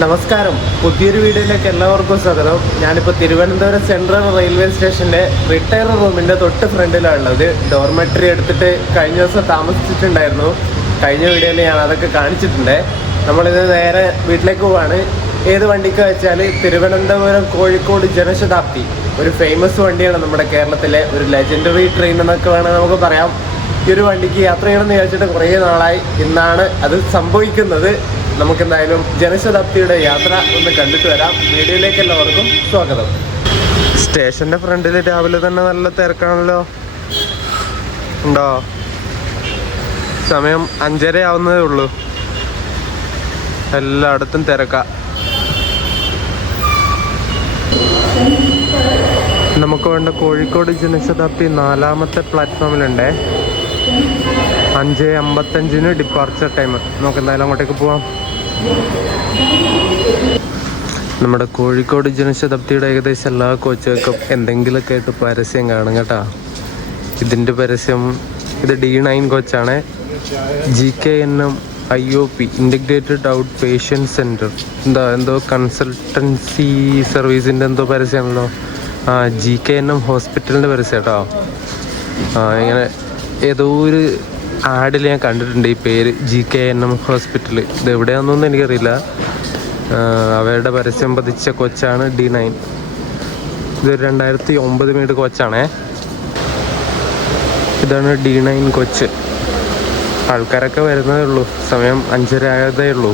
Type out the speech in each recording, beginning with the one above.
നമസ്കാരം, പുതിയൊരു വീഡിയോയിലേക്ക് എല്ലാവർക്കും സ്വാഗതം. ഞാനിപ്പോൾ തിരുവനന്തപുരം സെൻട്രൽ റെയിൽവേ സ്റ്റേഷൻ്റെ റിട്ടയർ റൂമിൻ്റെ തൊട്ട് ഫ്രണ്ടിലാണുള്ളത്. ഡോർമെട്രി എടുത്തിട്ട് കഴിഞ്ഞ ദിവസം താമസിച്ചിട്ടുണ്ടായിരുന്നു. കഴിഞ്ഞ വീഡിയോയിൽ ഞാൻ അതൊക്കെ കാണിച്ചിട്ടുണ്ട്. നമ്മളിത് നേരെ വീട്ടിലേക്ക് പോവാണ്. ഏത് വണ്ടിക്ക് വെച്ചാൽ തിരുവനന്തപുരം കോഴിക്കോട് ജനശതാബ്ദി, ഒരു ഫേമസ് വണ്ടിയാണ്. നമ്മുടെ കേരളത്തിലെ ഒരു ലെജൻഡറി ട്രെയിൻ എന്നൊക്കെ വേണം നമുക്ക് പറയാം. ഈ ഒരു വണ്ടിക്ക് യാത്ര ചെയ്യണമെന്ന് വിചാരിച്ചിട്ട് കുറേ നാളായി. ഇന്നാണ് അത് സംഭവിക്കുന്നത്. നമുക്കെന്തായാലും ജനശതാബ്ദിയുടെ യാത്ര ഒന്ന് കണ്ടിട്ട് വരാം. വീഡിയോയിലേക്ക് എല്ലാവർക്കും സ്വാഗതം. സ്റ്റേഷന്റെ ഫ്രണ്ടിൽ രാവിലെ തന്നെ നല്ല തിരക്കാണല്ലോ. ഉണ്ടോ? സമയം 5:30 ആവുന്നതേ ഉള്ളൂ. എല്ലായിടത്തും തിരക്കാ. നമുക്ക് വേണ്ട കോഴിക്കോട് ജനശതാബ്ദി 4ാമത്തെ പ്ലാറ്റ്ഫോമിലുണ്ടേ. 5:55 departure time. നമുക്ക് എന്തായാലും അങ്ങോട്ടേക്ക് പോവാം. നമ്മുടെ കോഴിക്കോട് ജനശതാബ്ദിയുടെ ഏകദേശം എല്ലാ കോച്ചുകൾക്കും എന്തെങ്കിലുമൊക്കെ ആയിട്ട് പരസ്യം കാണും കേട്ടോ. ഇതിൻ്റെ പരസ്യം, ഇത് D9 കോച്ചാണ്. GKNM IOP integrated out patient centre. എന്തോ കൺസൾട്ടൻസി സർവീസിൻ്റെ എന്തോ പരസ്യമാണല്ലോ. GKNM ഹോസ്പിറ്റലിൻ്റെ പരസ്യം കേട്ടോ. ഇങ്ങനെ ഏതോ ഒരു ആഡിൽ ഞാൻ കണ്ടിട്ടുണ്ട് ഈ പേര്, GKNM ഹോസ്പിറ്റൽ. ഇത് എവിടെയാണെന്നൊന്നും എനിക്കറിയില്ല. അവരുടെ പരസ്യം പതിച്ച കോച്ചാണ് D9. ഇത് 2009 മേഡ് കോച്ചാണേ. ഇതാണ് D9 കോച്ച്. ആൾക്കാരൊക്കെ വരുന്നതേ ഉള്ളൂ. സമയം 5:30 ആയതേ ഉള്ളൂ.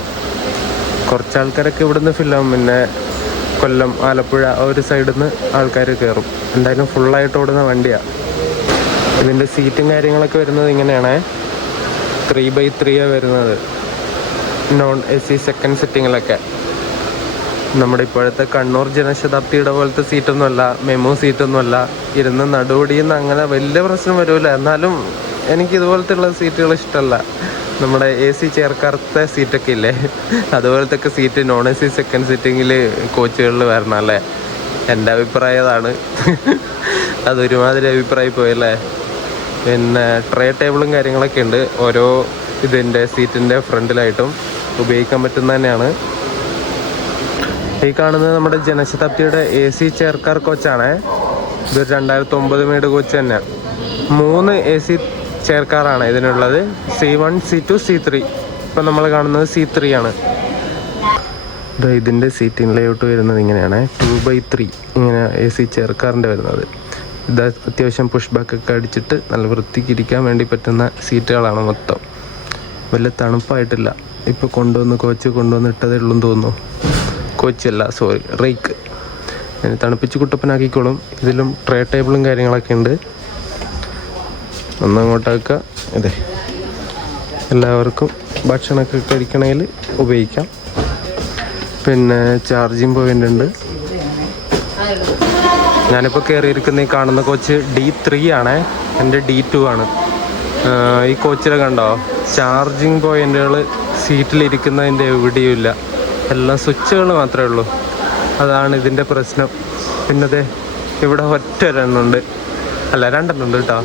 കുറച്ച് ആൾക്കാരൊക്കെ ഇവിടുന്ന് ഫില്ലാവും. പിന്നെ കൊല്ലം, ആലപ്പുഴ ആ ഒരു സൈഡിൽ നിന്ന് ആൾക്കാർ കയറും. എന്തായാലും ഫുള്ളായിട്ട് ഓടുന്ന വണ്ടിയാണ്. ഇതിൻ്റെ സീറ്റും കാര്യങ്ങളൊക്കെ വരുന്നത് ഇങ്ങനെയാണ്. 3x3 വരുന്നത്. നോൺ AC സെക്കൻഡ് സിറ്റിങ്ങിലൊക്കെ. നമ്മുടെ ഇപ്പോഴത്തെ കണ്ണൂർ ജനശതാബ്ദിയുടെ പോലത്തെ സീറ്റൊന്നുമല്ല, മെമു സീറ്റൊന്നുമല്ല. ഇരുന്ന് നടുപടിയെന്ന് അങ്ങനെ വലിയ പ്രശ്നം വരില്ല. എന്നാലും എനിക്ക് ഇതുപോലത്തെ ഉള്ള സീറ്റുകൾ ഇഷ്ടമല്ല. നമ്മുടെ AC ചേർക്കാത്ത സീറ്റൊക്കെ ഇല്ലേ, അതുപോലത്തെ ഒക്കെ സീറ്റ് നോൺ AC സെക്കൻഡ് സിറ്റിങ്ങിൽ കോച്ചുകളിൽ വരണം അല്ലേ. എൻ്റെ അഭിപ്രായം അതാണ്. അതൊരുമാതിരി അഭിപ്രായം പോയല്ലേ. പിന്നെ ട്രേ ടേബിളും കാര്യങ്ങളൊക്കെ ഉണ്ട് ഓരോ ഇതിൻ്റെ സീറ്റിൻ്റെ ഫ്രണ്ടിലായിട്ടും. ഉപയോഗിക്കാൻ പറ്റുന്ന തന്നെയാണ്. ഈ കാണുന്നത് നമ്മുടെ ജനശതാബ്ദിയുടെ AC ചെയർക്കാർ കോച്ചാണ്. ഇത് 2009 മേഡ് കോച്ച് തന്നെ. 3 AC ചെയർക്കാറാണ് ഇതിനുള്ളത്. C1, C2, C3. ഇപ്പം നമ്മൾ കാണുന്നത് C3 ആണ്. ഇതിൻ്റെ സീറ്റിംഗ് ലേഔട്ട് വരുന്നത് ഇങ്ങനെയാണ്. 2x3 ഇങ്ങനെ AC ചെയർക്കാറിൻ്റെ വരുന്നത്. ഇത് അത്യാവശ്യം പുഷ് ബാക്കൊക്കെ അടിച്ചിട്ട് നല്ല വൃത്തിക്ക് ഇരിക്കാൻ വേണ്ടി പറ്റുന്ന സീറ്റുകളാണ് മൊത്തം. വലിയ തണുപ്പായിട്ടില്ല. ഇപ്പോൾ കോച്ച് കൊണ്ടുവന്നിട്ടതേ ഉള്ളൂ എന്ന് തോന്നുന്നു. കോച്ചല്ല, സോറി, റേക്ക്. തണുപ്പിച്ച് കുട്ടപ്പനാക്കിക്കോളും. ഇതിലും ട്രേ ടേബിളും കാര്യങ്ങളൊക്കെ ഉണ്ട്. ഒന്നങ്ങോട്ടൊക്കെ അതെ, എല്ലാവർക്കും ഭക്ഷണമൊക്കെ കഴിക്കണമെങ്കിൽ ഉപയോഗിക്കാം. പിന്നെ ചാർജിങ് പോയിൻ്റ് ഉണ്ട്. ഞാനിപ്പോൾ കയറിയിരിക്കുന്ന ഈ കാണുന്ന കോച്ച് D3 ആണ്. എൻ്റെ D2 ആണ്. ഈ കോച്ചിലെ കണ്ടോ, ചാർജിങ് പോയിൻ്റുകൾ സീറ്റിലിരിക്കുന്നതിൻ്റെ എവിടെയും ഇല്ല. എല്ലാം സ്വിച്ചുകൾ മാത്രമേ ഉള്ളൂ. അതാണ് ഇതിൻ്റെ പ്രശ്നം. പിന്നെ ഇവിടെ ഒറ്റ ഒരെണ്ണമുണ്ട്, അല്ല 2 ഉണ്ട് കേട്ടോ.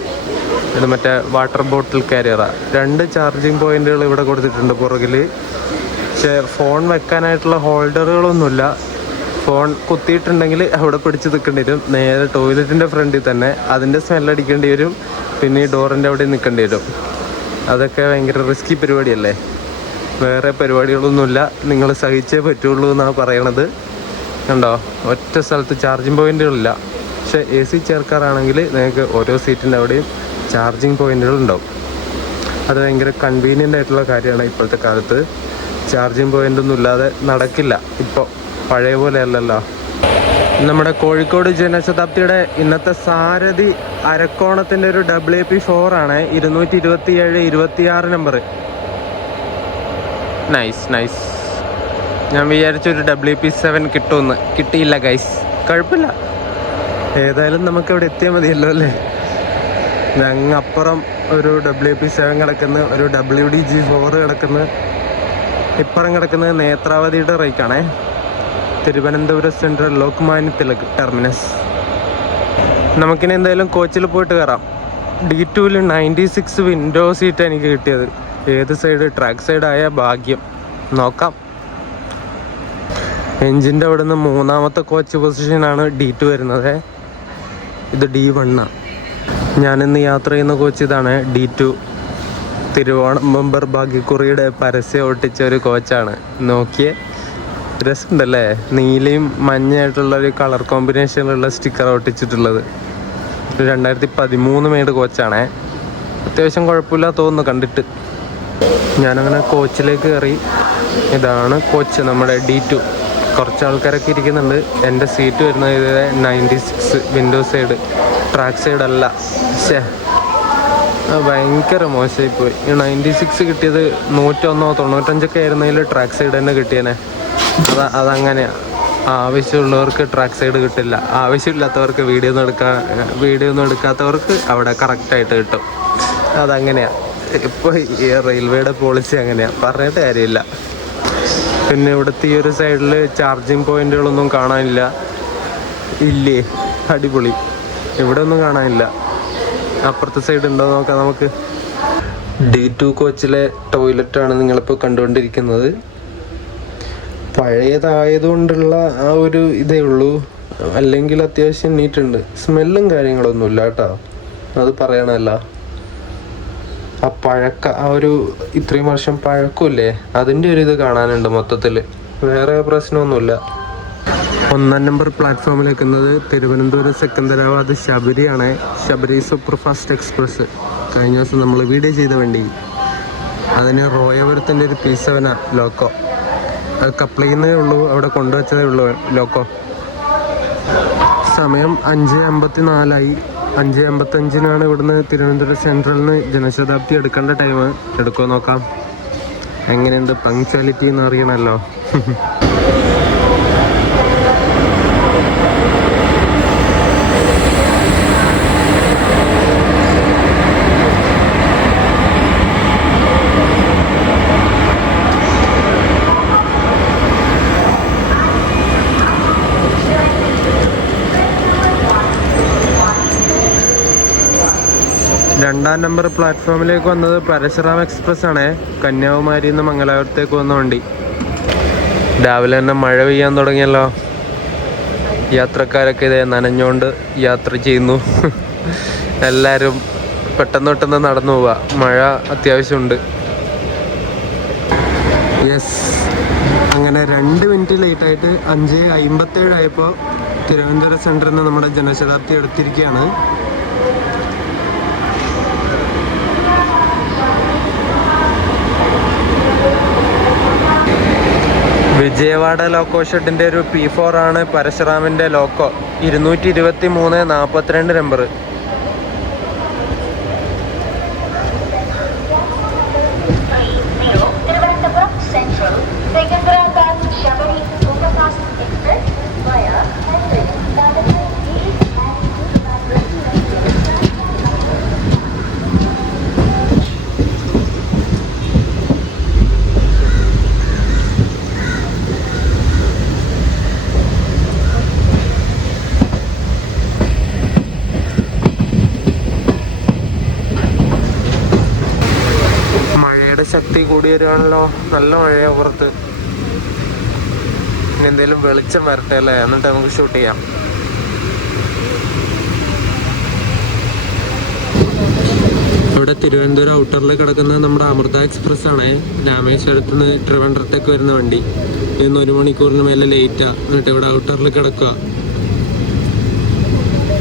ഇത് മറ്റേ വാട്ടർ ബോട്ടിൽ കാരിയറാണ്. 2 ചാർജിങ് പോയിൻ്റുകൾ ഇവിടെ കൊടുത്തിട്ടുണ്ട് പുറകിൽ. പക്ഷേ ഫോൺ വെക്കാനായിട്ടുള്ള ഹോൾഡറുകളൊന്നുമില്ല. ഫോൺ കുത്തിയിട്ടുണ്ടെങ്കിൽ അവിടെ പിടിച്ച് നിൽക്കേണ്ടി വരും. നേരെ ടോയ്ലറ്റിൻ്റെ ഫ്രണ്ടിൽ തന്നെ. അതിൻ്റെ സ്മെല്ലടിക്കേണ്ടി വരും. പിന്നെ ഈ ഡോറിൻ്റെ അവിടെ നിൽക്കേണ്ടി വരും. അതൊക്കെ ഭയങ്കര റിസ്കി പരിപാടിയല്ലേ. വേറെ പരിപാടികളൊന്നുമില്ല, നിങ്ങൾ സഹിച്ചേ പറ്റുള്ളൂ എന്നാണ് പറയണത്. കണ്ടോ, ഒറ്റ സ്ഥലത്ത് ചാർജിങ് പോയിൻ്റുകളില്ല. പക്ഷേ AC ചേർക്കാറാണെങ്കിൽ നിങ്ങൾക്ക് ഓരോ സീറ്റിൻ്റെ അവിടെയും ചാർജിങ് പോയിൻ്റുകൾ ഉണ്ടാവും. അത് ഭയങ്കര കൺവീനിയൻ്റ് ആയിട്ടുള്ള കാര്യമാണ്. ഇപ്പോഴത്തെ കാലത്ത് ചാർജിങ് പോയിൻ്റൊന്നും ഇല്ലാതെ നടക്കില്ല. ഇപ്പോൾ പഴയ പോലെ അല്ലല്ലോ. നമ്മുടെ കോഴിക്കോട് ജനശതാബ്ദിയുടെ ഇന്നത്തെ സാരഥി അരക്കോണത്തിൻ്റെ ഒരു WP4 ആണ്. 227 26 നമ്പർ. നൈസ്. ഞാൻ വിചാരിച്ചൊരു WP7 കിട്ടുമെന്ന്. കിട്ടിയില്ല ഗൈസ്. കുഴപ്പമില്ല, ഏതായാലും നമുക്കിവിടെ എത്തിയാൽ മതിയല്ലോ അല്ലേ. ഞങ്ങപ്പുറം ഒരു WP7 കിടക്കുന്നു, ഒരു WDG4 കിടക്കുന്നു. ഇപ്പുറം കിടക്കുന്നത് നേത്രാവതിയുടെ റേക്കാണേ. Thiruvananthapuram central Lokmanya Tilak terminus. നമുക്കിനി എന്തായാലും കോച്ചിൽ പോയിട്ട് കയറാം. D2 96 വിൻഡോ സീറ്റ് എനിക്ക് കിട്ടിയത്. ഏത് സൈഡ്? ട്രാക്ക് സൈഡായ ഭാഗ്യം. നോക്കാം. എൻജിൻ്റെ അവിടെ നിന്ന് മൂന്നാമത്തെ കോച്ച് പൊസിഷനാണ് D2 വരുന്നത്. ഇത് D1. ഞാനിന്ന് യാത്ര ചെയ്യുന്ന കോച്ച് ഇതാണ്, D2. തിരുവോണം ബമ്പർ ഭാഗ്യക്കുറിയുടെ പരസ്യം ഒട്ടിച്ച ഒരു കോച്ചാണ്. നോക്കിയേ, രസമുണ്ടല്ലേ? നീലയും മഞ്ഞയായിട്ടുള്ളൊരു കളർ കോമ്പിനേഷനിലുള്ള സ്റ്റിക്കർ ഒട്ടിച്ചിട്ടുള്ളത്. 2013 മെയ്ഡ് കോച്ചാണേ. അത്യാവശ്യം കുഴപ്പമില്ല തോന്നുന്നു കണ്ടിട്ട്. ഞാനങ്ങനെ കോച്ചിലേക്ക് കയറി. ഇതാണ് കോച്ച്, നമ്മുടെ D2. കുറച്ച് ആൾക്കാരൊക്കെ ഇരിക്കുന്നുണ്ട്. എൻ്റെ സീറ്റ് വരുന്നത് ഇത് 96 വിൻഡോ സൈഡ്, ട്രാക്ക് സൈഡ് അല്ല. ഭയങ്കര മോശമായിപ്പോയി. ഈ 96 കിട്ടിയത് 101 95 ആയിരുന്നതിൽ ട്രാക്ക് സൈഡ് തന്നെ കിട്ടിയേനെ. അതങ്ങനെയാണ്. ആവശ്യമുള്ളവർക്ക് ട്രാക്ക് സൈഡ് കിട്ടില്ല, ആവശ്യമില്ലാത്തവർക്ക് വീഡിയോ ഒന്നും എടുക്കാത്തവർക്ക് അവിടെ കറക്റ്റായിട്ട് കിട്ടും. അതങ്ങനെയാണ് ഇപ്പോൾ ഈ റെയിൽവേയുടെ പോളിസി, അങ്ങനെയാണ്, പറഞ്ഞിട്ട് കാര്യമില്ല. പിന്നെ ഇവിടുത്തെ ഈ ഒരു സൈഡിൽ ചാർജിങ് പോയിന്റുകളൊന്നും കാണാനില്ല. ഇല്ലേ, അടിപൊളി. ഇവിടെ ഒന്നും കാണാനില്ല. അപ്പുറത്തെ സൈഡ് ഉണ്ടോ നോക്കാം നമുക്ക്. D2 കോച്ചിലെ ടോയ്ലറ്റാണ് നിങ്ങളിപ്പോൾ കണ്ടുകൊണ്ടിരിക്കുന്നത്. പഴയതായതുകൊണ്ടുള്ള ആ ഒരു ഇതേ ഉള്ളൂ, അല്ലെങ്കിൽ അത്യാവശ്യം നീറ്റുണ്ട്. സ്മെല്ലും കാര്യങ്ങളൊന്നുമില്ല കേട്ടോ, അത് പറയണമല്ല. ആ ഒരു ഇത്രയും വർഷം പഴക്കമില്ലേ, അതിൻ്റെ ഒരു ഇത് കാണാനുണ്ട് മൊത്തത്തിൽ. വേറെ പ്രശ്നമൊന്നുമില്ല. 1-ാം നമ്പർ പ്ലാറ്റ്ഫോമിൽ എത്തുന്നത് തിരുവനന്തപുരം സെക്കന്ദരാബാദ് ശബരിയാണ്. Sabari super fast express. കഴിഞ്ഞ ദിവസം നമ്മൾ വീഡിയോ ചെയ്ത വണ്ടി. അതിന് റോയപുരത്തിൻ്റെ ഒരു P7 ലോക്കോ. അത് കപ്ലിയുന്നേ ഉള്ളൂ, അവിടെ കൊണ്ടുവച്ചതേ ഉള്ളൂ ലോക്കോ. സമയം 5:54. 5:55 ഇവിടുന്ന് തിരുവനന്തപുരം സെൻട്രലിൽ നിന്ന് ജനശതാബ്ദി എടുക്കേണ്ട ടൈം. എടുക്കുമോ നോക്കാം. എങ്ങനെയുണ്ട് പങ്ക്ച്വാലിറ്റി എന്ന് അറിയണമല്ലോ. രണ്ടാം നമ്പർ പ്ലാറ്റ്ഫോമിലേക്ക് വന്നത് പരശുറാം എക്സ്പ്രസ് ആണ്. കന്യാകുമാരിയിൽ നിന്ന് മംഗലാപുരത്തേക്ക് വന്ന വണ്ടി. രാവിലെ തന്നെ മഴ പെയ്യാൻ തുടങ്ങിയല്ലോ. യാത്രക്കാരൊക്കെ ഇതേ നനഞ്ഞുകൊണ്ട് യാത്ര ചെയ്യുന്നു. എല്ലാവരും പെട്ടെന്ന് നടന്നു പോവുക, മഴ അത്യാവശ്യമുണ്ട്. യെസ്, അങ്ങനെ 2 മിനിറ്റ് ലേറ്റായിട്ട് 5:57 ആയപ്പോൾ തിരുവനന്തപുരം സെൻറ്ററിൽ നിന്ന് നമ്മുടെ ജനശതാബ്ദി എടുത്തിരിക്കുകയാണ്. വിജയവാഡ ലോക്കോ ഷെഡിൻ്റെ ഒരു P4 ആണ് പരശുറാമിൻ്റെ ലോക്കോ. 223-42 നമ്പർ. ശക്തി കൂടി വരികയാണല്ലോ, നല്ല മഴയാണ് പുറത്ത്. ഇനി എന്തെങ്കിലും വെളിച്ചം വരട്ടെ അല്ലേ, എന്നിട്ട് നമുക്ക് ഷൂട്ട് ചെയ്യാം. ഇവിടെ തിരുവനന്തപുരം ഔട്ടറിൽ കിടക്കുന്ന നമ്മുടെ അമൃത എക്സ്പ്രസ് ആണ്. രാമേശ്വരത്ത് നിന്ന് ട്രിവാൻഡ്രത്തേക്ക് വരുന്ന വണ്ടി. ഇന്ന് 1 മണിക്കൂറിന് മേലെ ലേറ്റാ. എന്നിട്ട് ഇവിടെ ഔട്ടറിൽ കിടക്കുക.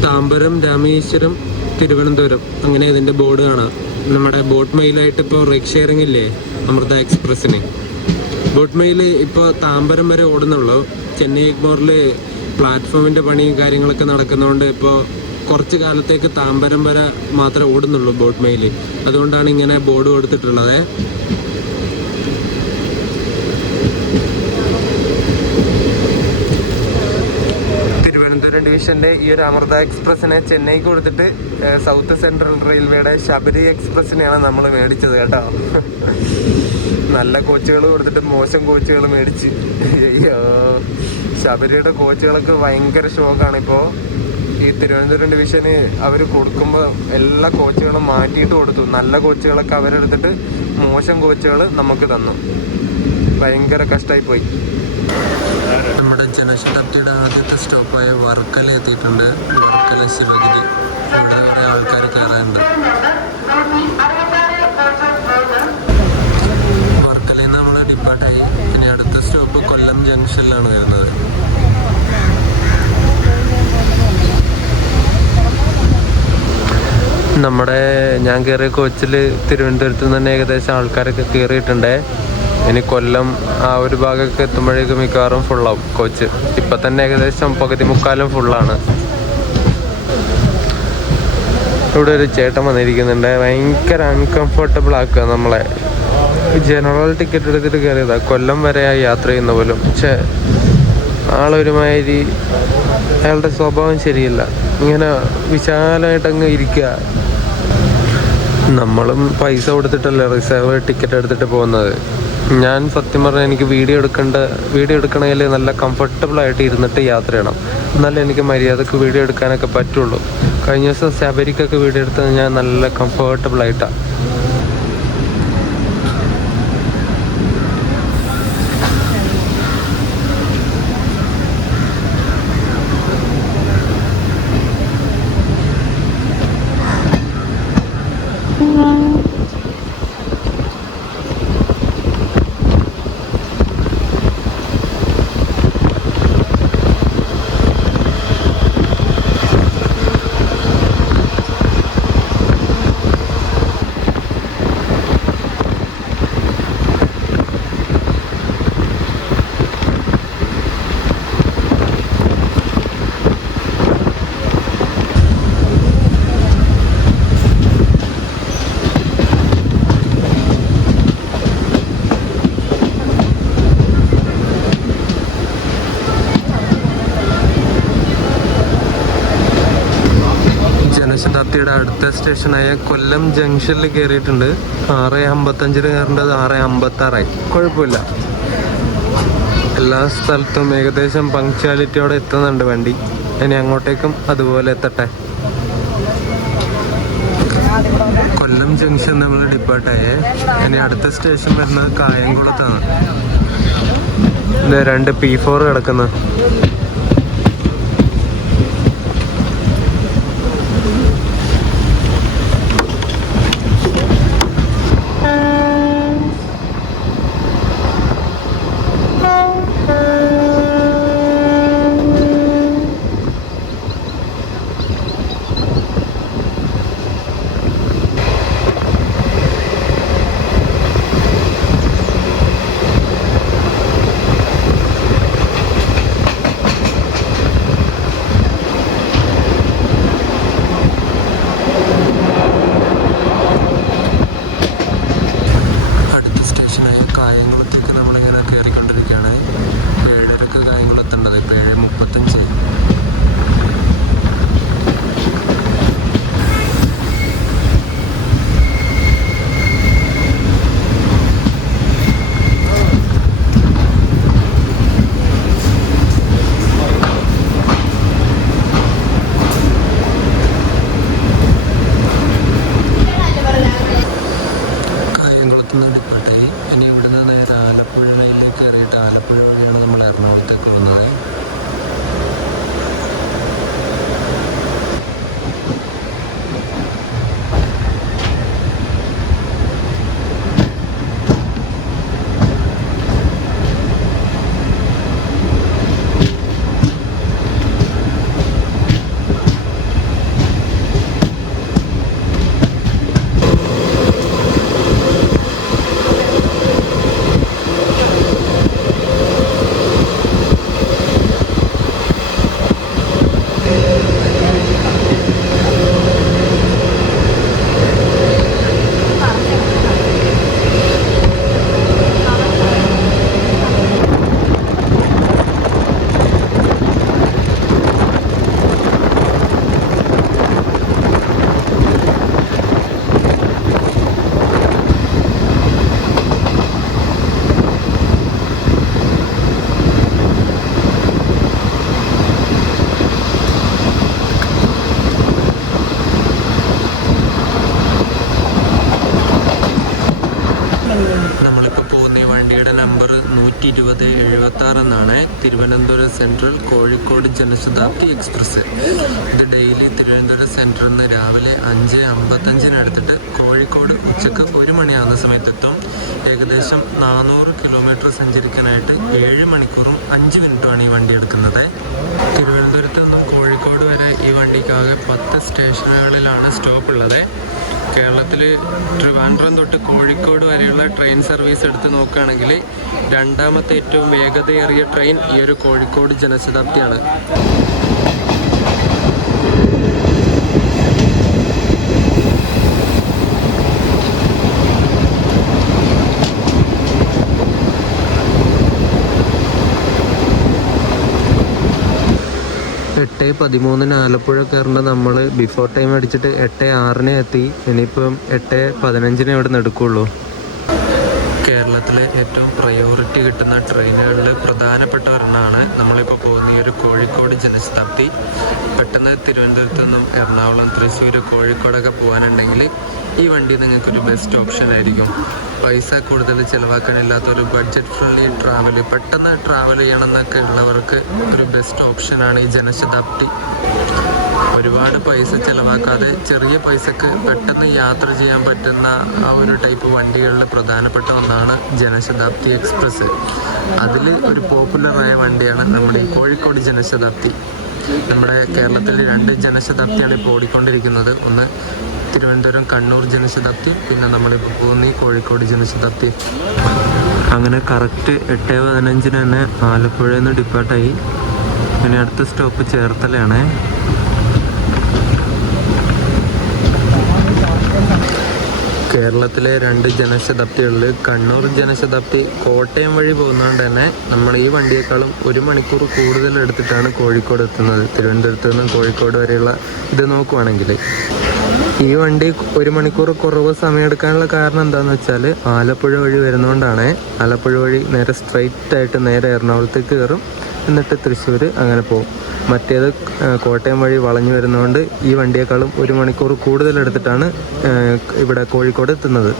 താമ്പരം, രാമേശ്വരം, തിരുവനന്തപുരം, അങ്ങനെ ഇതിൻ്റെ ബോർഡ് കാണാം. നമ്മുടെ ബോട്ട് മെയിലായിട്ട് ഇപ്പോൾ റൈഡ് ഷെയറിംഗ് ഇല്ലേ അമൃത എക്സ്പ്രസ്സിന്. ബോട്ട് മെയിൽ ഇപ്പോൾ താമ്പരം വരെ ഓടുന്നുള്ളൂ. ചെന്നൈ എഗ്മോറിൽ പ്ലാറ്റ്ഫോമിൻ്റെ പണിയും കാര്യങ്ങളൊക്കെ നടക്കുന്നതുകൊണ്ട് ഇപ്പോൾ കുറച്ച് കാലത്തേക്ക് താമ്പരം വരെ മാത്രമേ ഓടുന്നുള്ളൂ ബോട്ട് മെയിൽ. അതുകൊണ്ടാണ് ഇങ്ങനെ ബോർഡ് കൊടുത്തിട്ടുള്ളത്. തിരുവനന്തപുരം ഡിവിഷൻ്റെ ഈ ഒരു അമൃത എക്സ്പ്രസ്സിനെ ചെന്നൈക്ക് കൊടുത്തിട്ട് സൗത്ത് സെൻട്രൽ റെയിൽവേയുടെ ശബരി എക്സ്പ്രസ്സിനെയാണ് നമ്മൾ മേടിച്ചത് കേട്ടോ. നല്ല കോച്ചുകൾ കൊടുത്തിട്ട് മോശം കോച്ചുകൾ മേടിച്ച്. അയ്യോ, ശബരിയുടെ കോച്ചുകളൊക്കെ ഭയങ്കര ഷോക്കാണ്. ഇപ്പോൾ ഈ തിരുവനന്തപുരം ഡിവിഷന് അവർ കൊടുക്കുമ്പോൾ എല്ലാ കോച്ചുകളും മാറ്റിയിട്ട് കൊടുത്തു. നല്ല കോച്ചുകളൊക്കെ അവരെടുത്തിട്ട് മോശം കോച്ചുകൾ നമുക്ക് തന്നു. ഭയങ്കര കഷ്ടമായിപ്പോയി. നമ്മുടെ ജനശതാബ്ദിയുടെ ആദ്യത്തെ സ്റ്റോപ്പായ വർക്കല എത്തിയിട്ടുണ്ട്. വർക്കല ശിവഗിരി. ഇവിടെ കുറേ ആൾക്കാർ കയറാനുണ്ട്. വർക്കലയിൽ നിന്ന് നമ്മൾ ഡിപ്പാർട്ടായി. ഇനി അടുത്ത സ്റ്റോപ്പ് കൊല്ലം ജംഗ്ഷനിലാണ് വരുന്നത്. നമ്മുടെ ഞാൻ കയറിയ കോച്ചിൽ തിരുവനന്തപുരത്ത് നിന്ന് തന്നെ ഏകദേശം ആൾക്കാരൊക്കെ കയറിയിട്ടുണ്ട്. ഇനി കൊല്ലം ആ ഒരു ഭാഗമൊക്കെ എത്തുമ്പോഴേക്കും മിക്കവാറും ഫുള്ളാവും കോച്ച്. ഇപ്പം തന്നെ ഏകദേശം പകുതി മുക്കാലും ഫുള്ളാണ്. ഇവിടെ ഒരു ചേട്ടൻ വന്നിരിക്കുന്നുണ്ട്. ഭയങ്കര അൺകംഫർട്ടബിൾ ആക്കുക നമ്മളെ. ജനറൽ ടിക്കറ്റ് എടുത്തിട്ട് കയറിയതാണ്. കൊല്ലം വരെ യാത്ര ചെയ്യുന്ന പോലും. പക്ഷെ ആളൊരുമാതിരി, അയാളുടെ സ്വഭാവം ശരിയില്ല. ഇങ്ങനെ വിശാലമായിട്ടങ്ങ് ഇരിക്കുക. നമ്മളും പൈസ കൊടുത്തിട്ടല്ലേ റിസർവ് ടിക്കറ്റ് എടുത്തിട്ട് പോകുന്നത്. ഞാൻ സത്യം പറഞ്ഞാൽ എനിക്ക് വീഡിയോ എടുക്കണമെങ്കിൽ നല്ല കംഫർട്ടബിളായിട്ട് ഇരുന്നിട്ട് യാത്ര ചെയ്യണം. എന്നാലേ എനിക്ക് മര്യാദക്ക് വീഡിയോ എടുക്കാനൊക്കെ പറ്റുള്ളൂ. കഴിഞ്ഞ ദിവസം ശബരിക്കൊക്കെ വീഡിയോ എടുത്തത് ഞാൻ നല്ല കംഫർട്ടബിളായിട്ടാണ്. ജനശതാബ്ദിയുടെ അടുത്ത സ്റ്റേഷനായ കൊല്ലം ജംഗ്ഷനിൽ കയറിയിട്ടുണ്ട്. 6:55 കയറേണ്ടത് 6:56. കുഴപ്പമില്ല. എല്ലാ സ്ഥലത്തും ഏകദേശം പങ്ക്ച്വാലിറ്റിയോടെ എത്തുന്നുണ്ട് വണ്ടി. ഇനി അങ്ങോട്ടേക്കും അതുപോലെ എത്തട്ടെ. കൊല്ലം ജംഗ്ഷൻ നമ്മൾ ഡിപ്പാർട്ടായേ. ഇനി അടുത്ത സ്റ്റേഷൻ വരുന്നത് കായംകുളത്താണ്. 2 P4 കിടക്കുന്നു. TSR എന്നാണ്, തിരുവനന്തപുരം സെൻട്രൽ കോഴിക്കോട് ജനശതാബ്ദി എക്സ്പ്രസ്. ഇത് ഡെയിലി തിരുവനന്തപുരം സെൻട്രലിൽ നിന്ന് രാവിലെ 5:55 എടുത്തിട്ട് കോഴിക്കോട് ഉച്ചക്ക് 1 മണിയാകുന്ന സമയത്തെത്തും. ഏകദേശം 400 കിലോമീറ്റർ സഞ്ചരിക്കാനായിട്ട് 7 മണിക്കൂറും 5 മിനിറ്റുമാണ് ഈ വണ്ടി എടുക്കുന്നത്. തിരുവനന്തപുരത്ത് നിന്നും കോഴിക്കോട് വരെ ഈ വണ്ടിക്കാകെ 10 സ്റ്റേഷനുകളിലാണ് സ്റ്റോപ്പ് ഉള്ളത്. കേരളത്തിൽ ട്രിവാൻഡ്രം തൊട്ട് കോഴിക്കോട് വരെയുള്ള ട്രെയിൻ സർവീസ് എടുത്ത് നോക്കുകയാണെങ്കിൽ രണ്ടാമത്തെ ഏറ്റവും വേഗതയേറിയ ട്രെയിൻ ഈ ഒരു കോഴിക്കോട് ജനശതാബ്ദിയാണ്. എട്ട് 13 ആലപ്പുഴ കയറുന്ന നമ്മൾ ബിഫോർ ടൈം അടിച്ചിട്ട് 8:06 എത്തി. ഇനിയിപ്പം 8:15 ഇവിടെ നിന്ന് എടുക്കുള്ളൂ. കേരളത്തിലെ ഏറ്റവും പ്രയോറിറ്റി കിട്ടുന്ന ട്രെയിനുകളിൽ പ്രധാനപ്പെട്ട ഒരെണ്ണമാണ് നമ്മളിപ്പോൾ പോകുന്ന ഈ ഒരു കോഴിക്കോട് ജനശതാബ്ദി. പെട്ടെന്ന് തിരുവനന്തപുരത്ത് നിന്നും എറണാകുളം, തൃശ്ശൂർ, കോഴിക്കോടൊക്കെ പോകാനുണ്ടെങ്കിൽ ഈ വണ്ടി നിങ്ങൾക്കൊരു ബെസ്റ്റ് ഓപ്ഷൻ ആയിരിക്കും. പൈസ കൂടുതൽ ചിലവാക്കാനില്ലാത്തൊരു ബഡ്ജറ്റ് ഫ്രണ്ട്ലി ട്രാവൽ, പെട്ടെന്ന് ട്രാവൽ ചെയ്യണം എന്നൊക്കെ ഉള്ളവർക്ക് ഒരു ബെസ്റ്റ് ഓപ്ഷനാണ് ഈ ജനശതാബ്ദി. ഒരുപാട് പൈസ ചിലവാക്കാതെ ചെറിയ പൈസക്ക് പെട്ടെന്ന് യാത്ര ചെയ്യാൻ പറ്റുന്ന ആ ഒരു ടൈപ്പ് വണ്ടികളിൽ പ്രധാനപ്പെട്ട ഒന്നാണ് ജനശതാബ്ദി എക്സ്പ്രസ്. അതിൽ ഒരു പോപ്പുലറായ വണ്ടിയാണ് നമ്മുടെ ഈ കോഴിക്കോട് ജനശതാബ്ദി. നമ്മുടെ കേരളത്തിൽ 2 ജനശതാബ്ദിയാണ് ഇപ്പോൾ ഓടിക്കൊണ്ടിരിക്കുന്നത്. ഒന്ന് തിരുവനന്തപുരം കണ്ണൂർ ജനശതാബ്ദി, പിന്നെ നമ്മളിപ്പോൾ പോകുന്ന ഈ കോഴിക്കോട് ജനശതാബ്ദി. അങ്ങനെ കറക്റ്റ് 8:15 തന്നെ ആലപ്പുഴയിൽ നിന്ന് ഡിപ്പാർട്ടായി. പിന്നെ അടുത്ത സ്റ്റോപ്പ് ചേർത്തലയാണ്. കേരളത്തിലെ 2 ജനശതാബ്ദികളിൽ കണ്ണൂർ ജനശതാബ്ദി കോട്ടയം വഴി പോകുന്നതുകൊണ്ട് തന്നെ നമ്മൾ ഈ വണ്ടിയേക്കാളും 1 മണിക്കൂർ കൂടുതൽ എടുത്തിട്ടാണ് കോഴിക്കോട് എത്തുന്നത്. തിരുവനന്തപുരത്ത് നിന്ന് കോഴിക്കോട് വരെയുള്ള ഇത് നോക്കുവാണെങ്കിൽ ഈ വണ്ടി 1 മണിക്കൂർ കുറവ് സമയം എടുക്കാനുള്ള കാരണം എന്താണെന്ന് വെച്ചാൽ ആലപ്പുഴ വഴി വരുന്നതുകൊണ്ടാണ്. ആലപ്പുഴ വഴി നേരെ സ്ട്രൈറ്റ് ആയിട്ട് നേരെ എറണാകുളത്തേക്ക് കയറും, എന്നിട്ട് തൃശ്ശൂർ അങ്ങനെ പോകും. മറ്റേത് കോട്ടയം വഴി വളഞ്ഞു വരുന്നതുകൊണ്ട് ഈ വണ്ടിയേക്കാളും 1 മണിക്കൂർ കൂടുതൽ എടുത്തിട്ടാണ് ഇവിടെ കോഴിക്കോട് എത്തുന്നത്.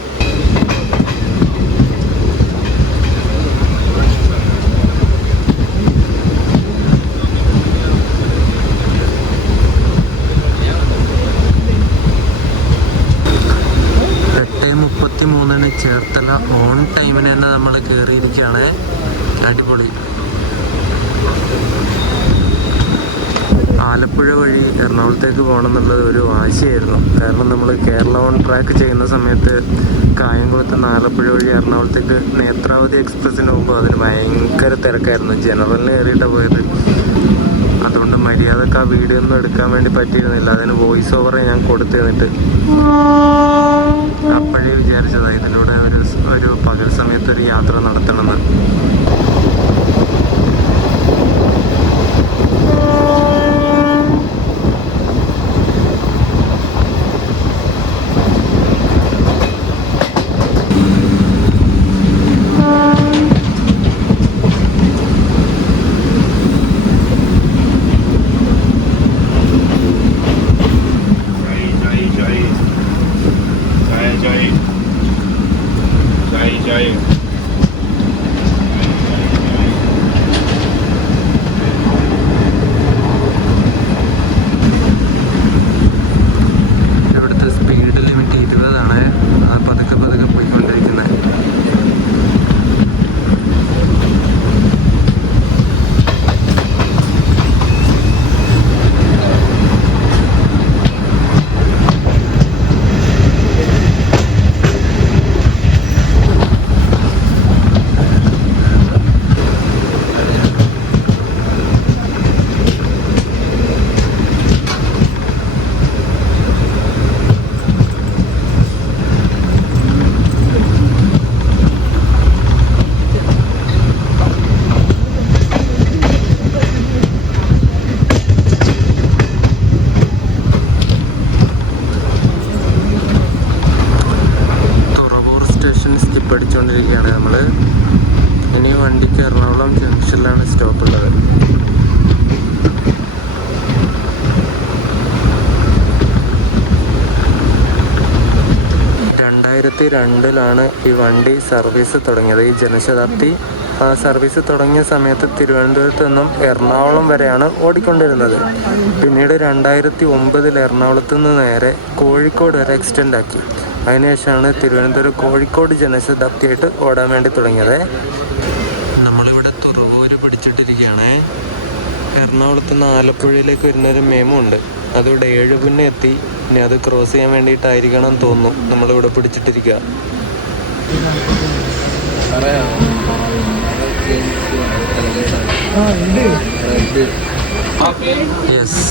ചേർത്തല ഓൺ ടൈമിന് തന്നെ നമ്മൾ കയറിയിരിക്കുകയാണ്. അടിപൊളി. ആലപ്പുഴ വഴി എറണാകുളത്തേക്ക് പോകണം എന്നുള്ളത് ഒരു വാശിയായിരുന്നു. കാരണം നമ്മൾ കേരള ഓൺ ട്രാക്ക് ചെയ്യുന്ന സമയത്ത് കായംകുളത്ത് നിന്ന് ആലപ്പുഴ വഴി എറണാകുളത്തേക്ക് നേത്രാവതി എക്സ്പ്രസ്സിന് പോകുമ്പോൾ അതിന് ഭയങ്കര തിരക്കായിരുന്നു. ജനറലിന് കയറിയിട്ടാണ് പോയത്. അതുകൊണ്ട് മര്യാദക്ക് ആ വീഡിയോ ഒന്നും എടുക്കാൻ വേണ്ടി പറ്റിയിരുന്നില്ല. അതിന് വോയിസ് ഓവർ ഞാൻ കൊടുത്തു തന്നിട്ട് അപ്പോഴേ വിചാരിച്ചതാണ് ഇതിലൂടെ ഒരു പകൽ സമയത്തൊരു യാത്ര നടത്തണമെന്ന്. പഠിച്ചുകൊണ്ടിരിക്കുകയാണ് നമ്മൾ. ഇനി വണ്ടിക്ക് എറണാകുളം ജംഗ്ഷനിലാണ് സ്റ്റോപ്പ് ഉള്ളത്. 2002-ലാണ് ഈ വണ്ടി സർവീസ് തുടങ്ങിയത്. ഈ ജനശതാബ്ദി സർവീസ് തുടങ്ങിയ സമയത്ത് തിരുവനന്തപുരത്ത് നിന്നും എറണാകുളം വരെയാണ് ഓടിക്കൊണ്ടിരുന്നത്. പിന്നീട് 2009 എറണാകുളത്ത് നിന്ന് നേരെ കോഴിക്കോട് വരെ എക്സ്റ്റെൻഡ് ആക്കി. അതിനുശേഷമാണ് തിരുവനന്തപുരം കോഴിക്കോട് ജനശതാബ്ദിയായിട്ട് ഓടാൻ വേണ്ടി തുടങ്ങിയത്. നമ്മളിവിടെ തുറവൂര് പിടിച്ചിട്ടിരിക്കുകയാണ്. എറണാകുളത്ത് നിന്ന് ആലപ്പുഴയിലേക്ക് വരുന്നൊരു മെമു ഉണ്ട്. അതിവിടെ 7 പിന്നെ എത്തി. ഇനി അത് ക്രോസ് ചെയ്യാൻ വേണ്ടിയിട്ടായിരിക്കണം തോന്നുന്നു നമ്മളിവിടെ പിടിച്ചിട്ടിരിക്കുക. യെസ്,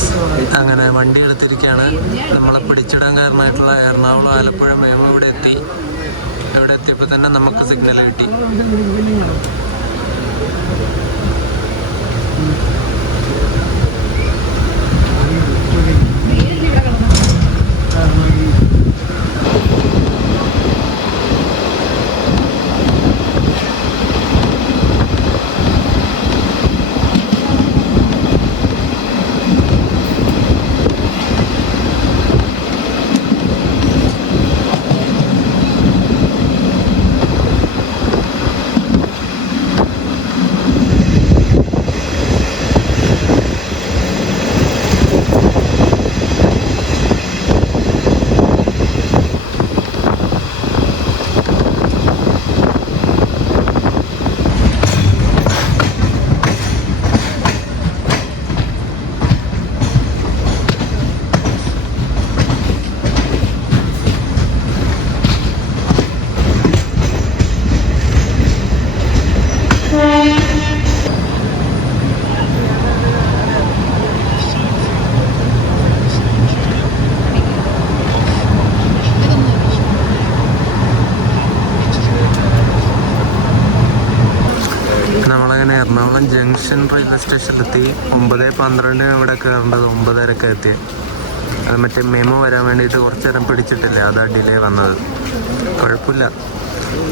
അങ്ങനെ വണ്ടി എടുത്തിരിക്കുകയാണ്. നമ്മളെ പിടിച്ചിടാൻ കാരണമായിട്ടുള്ള എറണാകുളം ആലപ്പുഴ മെമു ഇവിടെ എത്തി. ഇവിടെ എത്തിയപ്പോൾ തന്നെ നമുക്ക് സിഗ്നൽ കിട്ടി. നമ്മളങ്ങനെ എറണാകുളം ജംഗ്ഷൻ റെയിൽവേ സ്റ്റേഷനിലെത്തി. 9:12 ഇവിടെ കയറേണ്ടത് 9:30 എത്തി. അത് മറ്റേ മെമോ വരാൻ വേണ്ടിയിട്ട് കുറച്ച് നേരം പിടിച്ചിട്ടില്ല, അതാ ഡിലേ വന്നത്. കുഴപ്പമില്ല,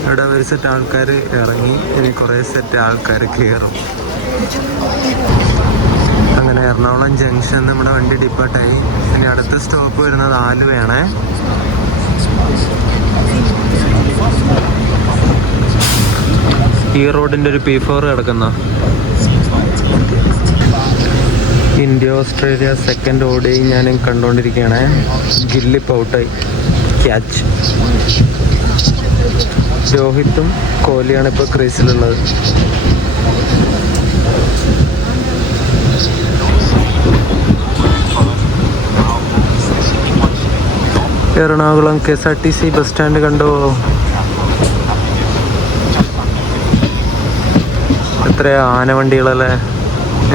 ഇവിടെ ഒരു സെറ്റ് ആൾക്കാർ ഇറങ്ങി, ഇനി കുറേ സെറ്റ് ആൾക്കാർ കയറും. അങ്ങനെ എറണാകുളം ജംഗ്ഷൻ നമ്മുടെ വണ്ടി ഡിപ്പാർട്ടായി. ഇനി അടുത്ത സ്റ്റോപ്പ് വരുന്നത് ആലുവയാണേ. ഈ റോഡിൻ്റെ ഒരു P4 കിടക്കുന്ന ഇന്ത്യ ഓസ്ട്രേലിയ സെക്കൻഡ് ODI ഞാൻ കണ്ടുകൊണ്ടിരിക്കുകയാണ്. ഗില്ലിപ്പ് ഔട്ടായി, ക്യാച്ച്. രോഹിത്തും കോഹ്ലിയാണ് ഇപ്പോൾ ക്രീസിലുള്ളത്. എറണാകുളം KSRTC ബസ് സ്റ്റാൻഡ് കണ്ടോ? എത്രയാ ആനവണ്ടികളല്ലേ,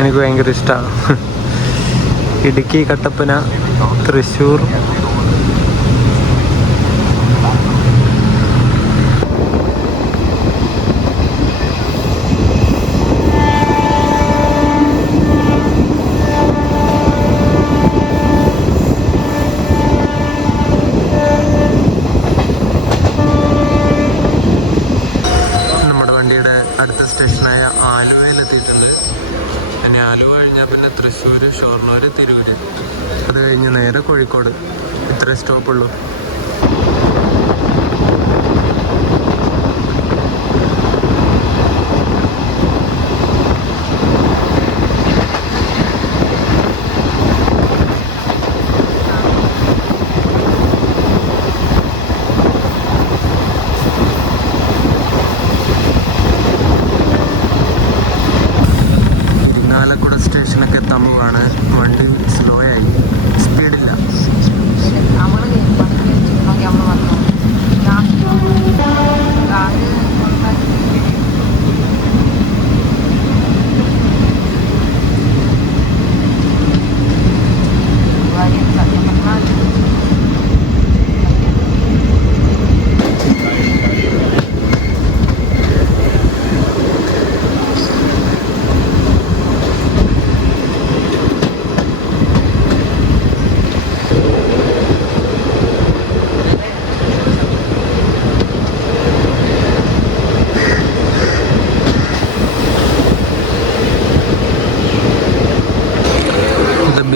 എനിക്ക് ഭയങ്കര ഇഷ്ടമാണ്. ഇടുക്കി, കട്ടപ്പന, തൃശ്ശൂർ. അടുത്ത സ്റ്റേഷനായ ആലുവയിലെത്തിയിട്ടുണ്ട്. പിന്നെ ആലുവ കഴിഞ്ഞാൽ പിന്നെ തൃശ്ശൂർ, ഷൊർണൂർ, തിരൂര്, അത് കഴിഞ്ഞ് നേരെ കോഴിക്കോട്. ഇത്രേ സ്റ്റോപ്പുള്ളൂ. സ്റ്റേഷനൊക്കെ എത്താൻ പോവാണ്. വണ്ടി സ്ലോ ആയി, സ്പീഡില്ല.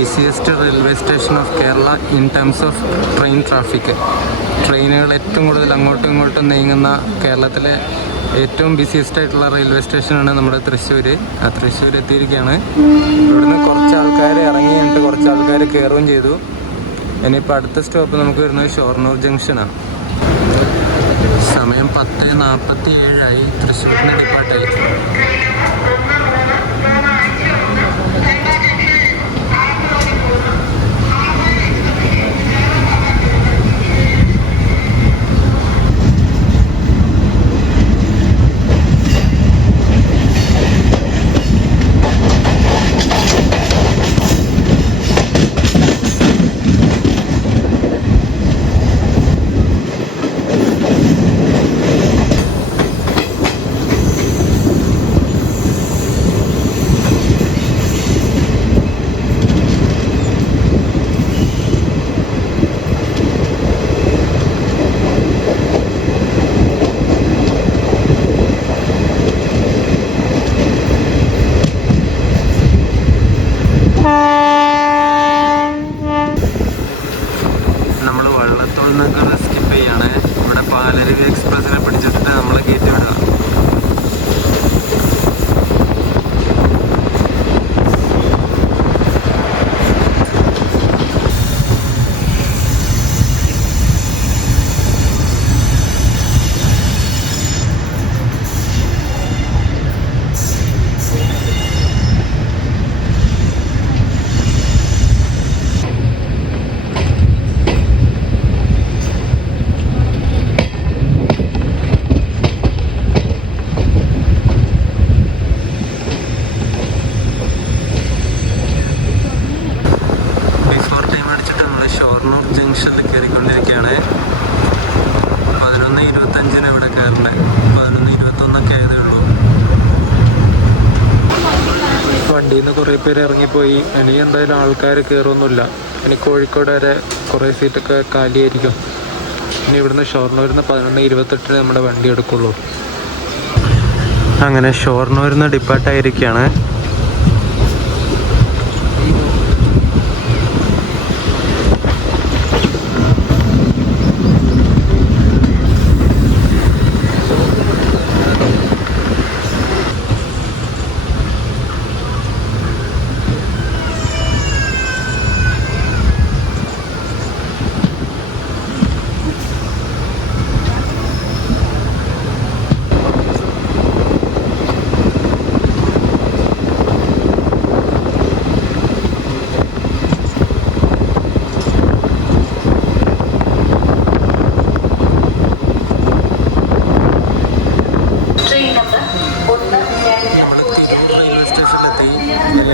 Busiest railway station of Kerala in terms of train traffic. ട്രെയിനുകൾ ഏറ്റവും കൂടുതൽ അങ്ങോട്ടും ഇങ്ങോട്ടും നീങ്ങുന്ന കേരളത്തിലെ ഏറ്റവും ബിസിയസ്റ്റ് ആയിട്ടുള്ള റെയിൽവേ സ്റ്റേഷനാണ് നമ്മുടെ തൃശ്ശൂർ. ആ തൃശ്ശൂർ എത്തിയിരിക്കുകയാണ്. ഇവിടുന്ന് കുറച്ച് ആൾക്കാർ ഇറങ്ങിയിട്ട് കുറച്ച് ആൾക്കാർ കയറുകയും ചെയ്തു. ഇനിയിപ്പോൾ അടുത്ത സ്റ്റോപ്പ് നമുക്ക് വരുന്നത് ഷൊർണൂർ ജംഗ്ഷനാണ്. സമയം 10:47 തൃശ്ശൂരിന് ഡിപ്പാർട്ടായി. വണ്ടിയിൽ നിന്ന് കുറേ പേര് ഇറങ്ങിപ്പോയി. ഇനി എന്തായാലും ആൾക്കാർ കയറൊന്നുമില്ല. ഇനി കോഴിക്കോട് വരെ കുറേ സീറ്റൊക്കെ കാലിയായിരിക്കും. ഇനി ഇവിടുന്ന് ഷൊർണൂരിൽ നിന്ന് 11:28 നമ്മുടെ വണ്ടി എടുക്കുള്ളൂ. അങ്ങനെ ഷൊർണൂരിൽ നിന്ന് ഡിപ്പാർട്ടായിരിക്കുകയാണ്.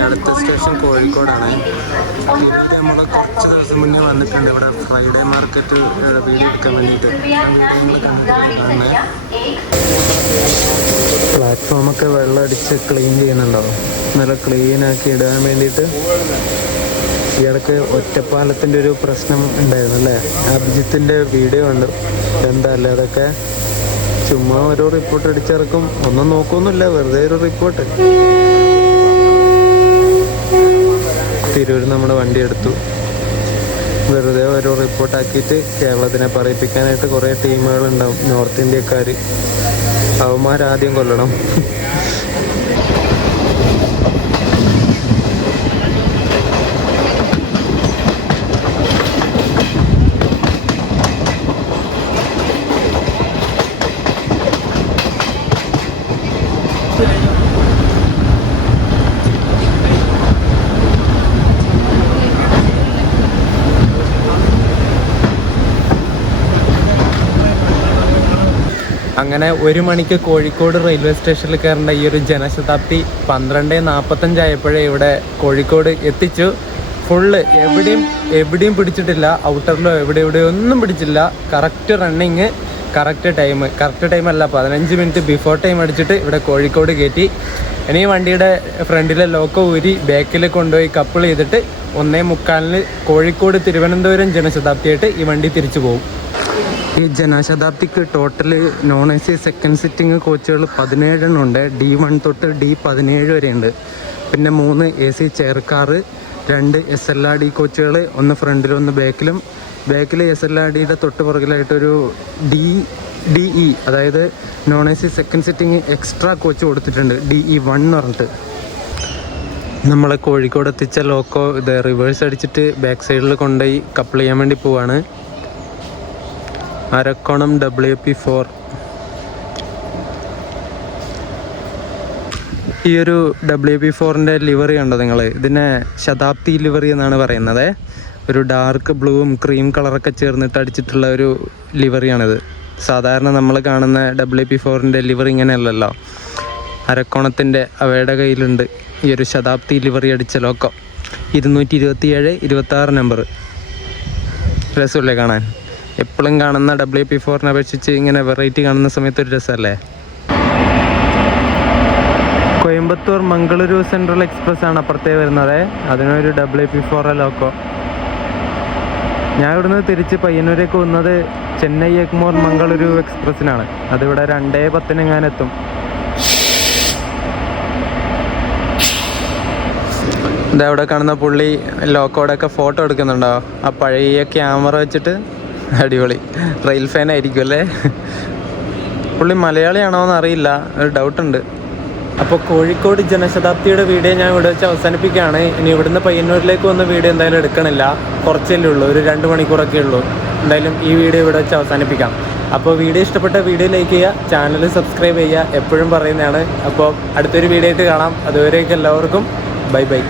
അടുത്ത സ്റ്റേഷൻ കോഴിക്കോടാണ്. നമ്മൾ കുറച്ച് ദിവസം മുന്നേ വന്നിട്ടുണ്ട് ഇവിടെ ഫ്രൈഡേ മാർക്കറ്റ് വീഡിയോ എടുക്കാൻ വേണ്ടിയിട്ട്. പ്ലാറ്റ്ഫോമൊക്കെ വെള്ളം അടിച്ച് ക്ലീൻ ചെയ്യുന്നുണ്ടാവും. നല്ല ക്ലീനാക്കി ഇടാൻ വേണ്ടിയിട്ട്. ഇയാൾക്ക് ഒറ്റപ്പാലത്തിൻ്റെ ഒരു പ്രശ്നം ഉണ്ടായിരുന്നു അല്ലേ? അഭിജിത്തിൻ്റെ വീഡിയോ ഉണ്ട്. എന്താ അല്ലേ അതൊക്കെ ചുമ്മാ ഓരോ റിപ്പോർട്ട് അടിച്ചിറക്കും. ഒന്നും നോക്കൊന്നുമില്ല, വെറുതെ ഒരു റിപ്പോർട്ട്. തിരൂർ നമ്മുടെ വണ്ടി എടുത്തു. വെറുതെ ഓരോ റിപ്പോർട്ടാക്കിയിട്ട് കേരളത്തിനെ പറയിപ്പിക്കാനായിട്ട് കുറേ ടീമുകളുണ്ടാവും. നോർത്ത് ഇന്ത്യക്കാർ, അവന്മാരാദ്യം കൊല്ലണം. അങ്ങനെ 1 മണിക്ക് കോഴിക്കോട് റെയിൽവേ സ്റ്റേഷനിൽ കയറേണ്ട ഈ ഒരു ജനശതാബ്ദി 12:45 ആയപ്പോഴേ ഇവിടെ കോഴിക്കോട് എത്തിച്ചു. ഫുള്ള് എവിടെയും പിടിച്ചിട്ടില്ല. ഔട്ടറിലോ എവിടെയോ ഒന്നും പിടിച്ചില്ല. കറക്റ്റ് റണ്ണിങ്, കറക്റ്റ് ടൈമല്ല 15 മിനിറ്റ് ബിഫോർ ടൈം അടിച്ചിട്ട് ഇവിടെ കോഴിക്കോട് കയറ്റി. ഇനി വണ്ടിയുടെ ഫ്രണ്ടിലെ ലോക്കോ ഊരി ബാക്കിൽ കൊണ്ടുപോയി കപ്പിൾ ചെയ്തിട്ട് 1:45 കോഴിക്കോട് തിരുവനന്തപുരം ജനശതാബ്ദിയായിട്ട് ഈ വണ്ടി തിരിച്ചു പോകും. ഈ ജനശതാബ്ദിക്ക് total non AC second sitting കോച്ചുകൾ 17 ഉണ്ട്. D1 തൊട്ട് D17 വരെ ഉണ്ട്. പിന്നെ 3 AC ചെയർ കാറ്, 2 SLRD കോച്ചുകൾ, ഒന്ന് ഫ്രണ്ടിലും ഒന്ന് ബാക്കിലും. ബാക്കിൽ SLRDയുടെ തൊട്ട് പുറകിലായിട്ടൊരു DE, അതായത് non AC second sitting extra coach കൊടുത്തിട്ടുണ്ട്, DE1 എന്ന് പറഞ്ഞിട്ട്. നമ്മളെ കോഴിക്കോട് എത്തിച്ച ലോക്കോ ഇത് റിവേഴ്സ് അടിച്ചിട്ട് ബാക്ക് സൈഡിൽ കൊണ്ടുപോയി കപ്പിൾ ചെയ്യാൻ വേണ്ടി പോവാണ്. അരക്കോണം WP4. ഈ ഒരു WP4ൻ്റെ ലിവറി കണ്ടോ നിങ്ങൾ? ഇതിനെ ശതാബ്ദി ലിവറി എന്നാണ് പറയുന്നത്. ഒരു ഡാർക്ക് ബ്ലൂവും ക്രീം കളറൊക്കെ ചേർന്നിട്ട് അടിച്ചിട്ടുള്ള ഒരു ലിവറിയാണിത്. സാധാരണ നമ്മൾ കാണുന്ന WP4ൻ്റെ ലിവറി ഇങ്ങനെയല്ലല്ലോ. അരക്കോണത്തിൻ്റെ അവയുടെ കയ്യിലുണ്ട് ഈ ഒരു ശതാബ്ദി ലിവറി അടിച്ച ലോക്കോ. 227 26 നമ്പർ. രസമല്ലേ കാണാൻ? എപ്പോഴും കാണുന്ന WP4നെ അപേക്ഷിച്ച് ഇങ്ങനെ വെറൈറ്റി കാണുന്ന സമയത്ത് ഒരു രസമല്ലേ? കോയമ്പത്തൂർ മംഗളൂരു സെൻട്രൽ എക്സ്പ്രസ് ആണ് അപ്പുറത്തേ വരുന്നത്. അതിനൊരു WP4 ലോക്കോ. ഞാൻ ഇവിടുന്ന് തിരിച്ച് പയ്യന്നൂരേക്ക് വന്നത് ചെന്നൈ എഗ്മോർ മംഗളൂരു എക്സ്പ്രസ്സിനാണ്. അതിവിടെ 2:10 എങ്ങാനെത്തും. ഇതാ അവിടെ കാണുന്ന പുള്ളി ലോക്കോടെ ഒക്കെ ഫോട്ടോ എടുക്കുന്നുണ്ടോ? ആ പഴയ ക്യാമറ വെച്ചിട്ട്. അടിപൊളി. റെയിൽ ഫാൻ ആയിരിക്കും അല്ലേ? പുള്ളി മലയാളിയാണോ എന്ന് അറിയില്ല, ഒരു ഡൗട്ടുണ്ട്. അപ്പോൾ കോഴിക്കോട് ജനശതാബ്ദിയുടെ വീഡിയോ ഞാൻ ഇവിടെ വെച്ച് അവസാനിപ്പിക്കുകയാണ്. ഇനി ഇവിടുന്ന് പയ്യന്നൂരിലേക്ക് വന്ന വീഡിയോ എന്തായാലും എടുക്കണില്ല, കുറച്ചല്ലേ ഉള്ളൂ, ഒരു 2 മണിക്കൂറൊക്കെ ഉള്ളൂ. എന്തായാലും ഈ വീഡിയോ ഇവിടെ വെച്ച് അവസാനിപ്പിക്കാം. അപ്പോൾ വീഡിയോ ഇഷ്ടപ്പെട്ട വീഡിയോ ലൈക്ക് ചെയ്യുക, ചാനൽ സബ്സ്ക്രൈബ് ചെയ്യുക, എപ്പോഴും പറയുന്നതാണ്. അപ്പോൾ അടുത്തൊരു വീഡിയോ ആയിട്ട് കാണാം. അതുവരേക്കും എല്ലാവർക്കും ബൈ ബൈ.